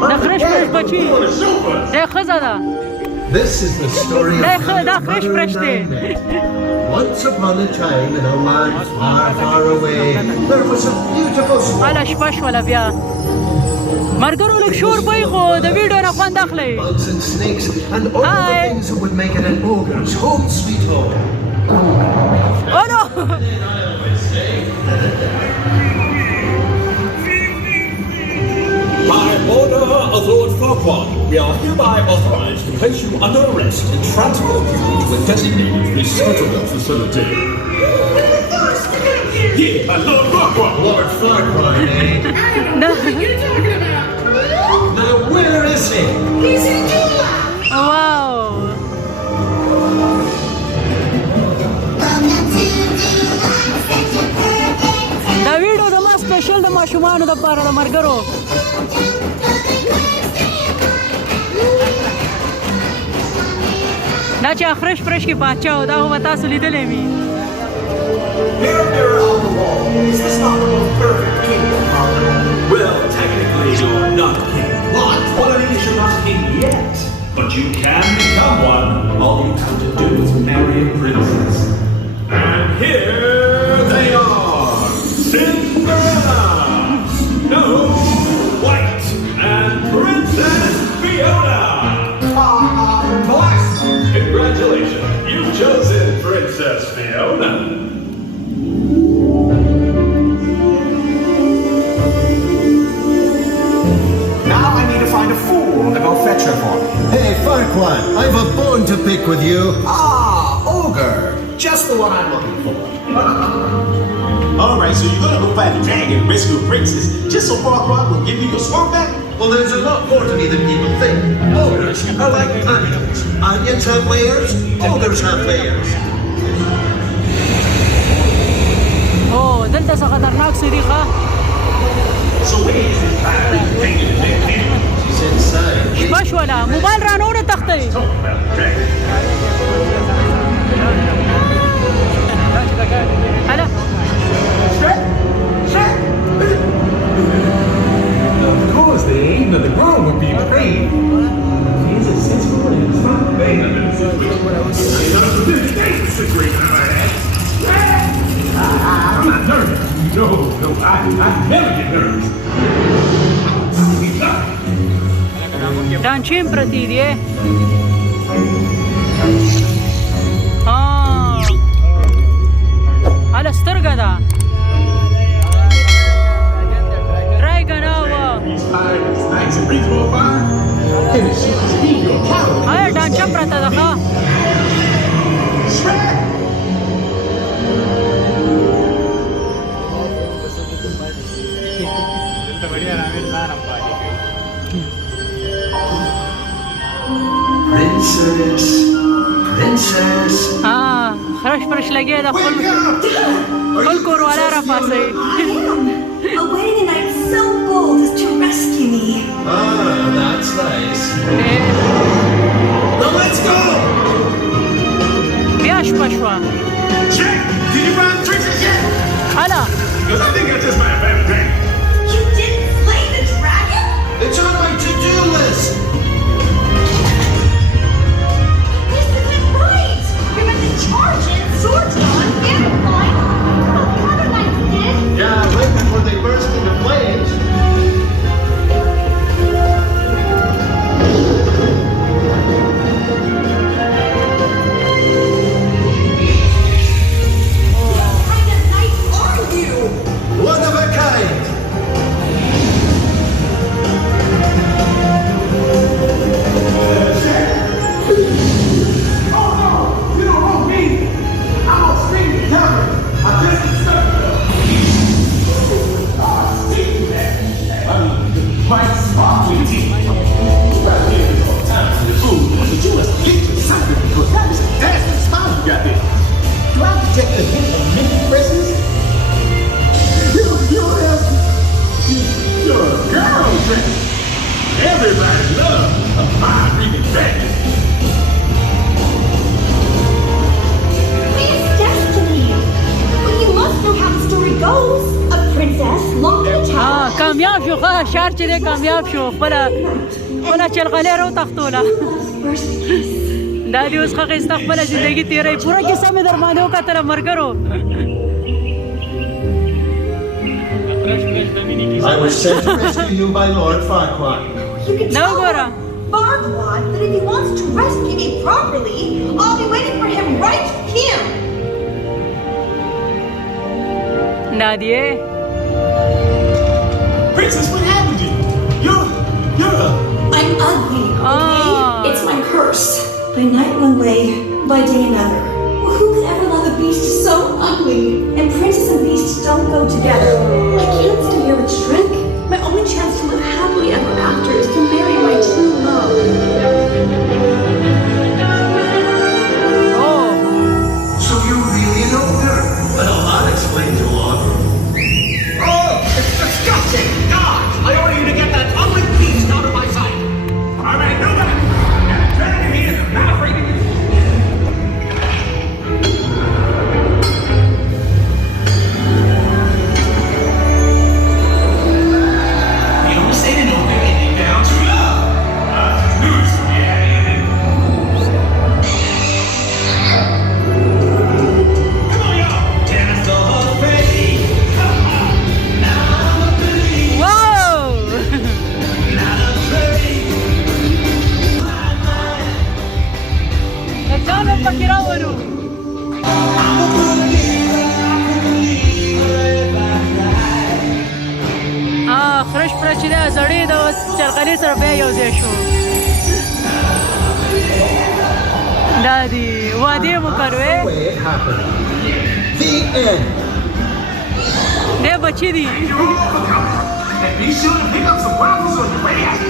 دا hrashprash بچی دا خزه ده This is the story of دا hrashprash دی Once upon a time in a land far, far away, there was a beautiful spot. اله شپه شوله بیا مرګرو لږ شور کوي خو د ویډیو نه خوند اخلئ Bugs and snakes and all the things that would make it an ogre's home sweet home. Oh no! By order of Lord Farquaad, we are hereby authorized to place you under arrest and transport you to a designated resettlement facility. Yeah, Lord Farquaad! Lord Farquaad, eh? No. What are you talking about? Now where is he? He's in Dilawar. واو دا ویډیو د ما سپیشل د ماشومانو دپاره د مرګرو دا چې hrashprash کې پاچا و دا خو به تاسو لیدلی وي Mirror, mirror on the wall, is this not the most perfect kingdom on earth? Well, technically you're not a king. What? Well, I mean, you're not a king yet. But you can become one. All you have to do is marry a princess. And here they are. Cinderella, Snow White, and Princess Fiona. Bless. Congratulations. You've chosen Princess Fiona. Now I need to find a fool to go fetch her for me. Hey, Farquaad, I've a bone to pick with you. Ah, ogre. Just the one I'm looking for. Alright, so you're gonna go find a dragon and rescue a princess just so Farquaad will give you your swamp back? Well, there's a lot more to me than people think. Ogres are like onions. Onions have layers, ogres have layers. او دلته څه خطرناک څه دي ښه So where is this pirate hanging in there? She's inside. شپه شوله موبایل رانه ونه تښتئ Talk about the dragon. هله Shrek? Shrek? Of course they ain't, but the grown will be afraid. He's a sensible and it's not bad under the situation. It's a great man. I'm not nervous. No, I never get nervous. ډانچې هم پرتې دي هله سترګه ده ډرایګن آیا ډانچه پرته ده ښه Princess, princess. hrashprash لګیا ده خپل کور والا راپاسئ Awaiting a knight so bold as to rescue me. Ah, that's nice. Now let's go! بیا شپه شوه Shrek, did you find the princess yet? هله Because I think I just might have found a dragon. You didn't slay the dragon? It's on my to-do list. This isn't right. You're meant to charge it, sword drawn, and flying. Well, the other knights did. Yeah, right before they burst into flames. What kind of knight are you? One of a kind. Everybody loves a fire-breathing dragon. It's destiny. But you must know how the story goes. A princess locked in a tower. کامیاب شو ښه شار چې دی کامیاب شو خپله چلغلې راوتښتوله دا دې اوس ښه ښایسته خپله زندګي تېروي پوره کیسه مې در باندې وکتله ملګرو I was sent to rescue you by Lord Farquaad. You can No, tell Gora. Farquaad that if he wants to rescue me properly, I'll be waiting for him right here. نادیه Princess, what happened to you? You're a... I'm ugly, okay? Ah. It's my curse. By night one way, by day another. Well, who could ever love a beast so ugly? And princess and beast don't go together. I can't stay here with Shrek. My only chance to live happily ever after is to marry my true love. oh So you really know her? Well, I'll explain to her. Oh, it's disgusting! God, I order you to get that ugly beast out of my sight! All right, do that! Turn it here, the maverick! You don't say to no baby down to love! News, yeah! Come on, y'all! Dance the whole thing! wow ځان هم پکې راولو خرش پرش چې دی زړې د چلغلې سره بیا یو ځای شو دا دي وعدې مو کړو The way it happened. The end. دی بچي دي You're all overcome. And be sure to pick up some waffles on your way out.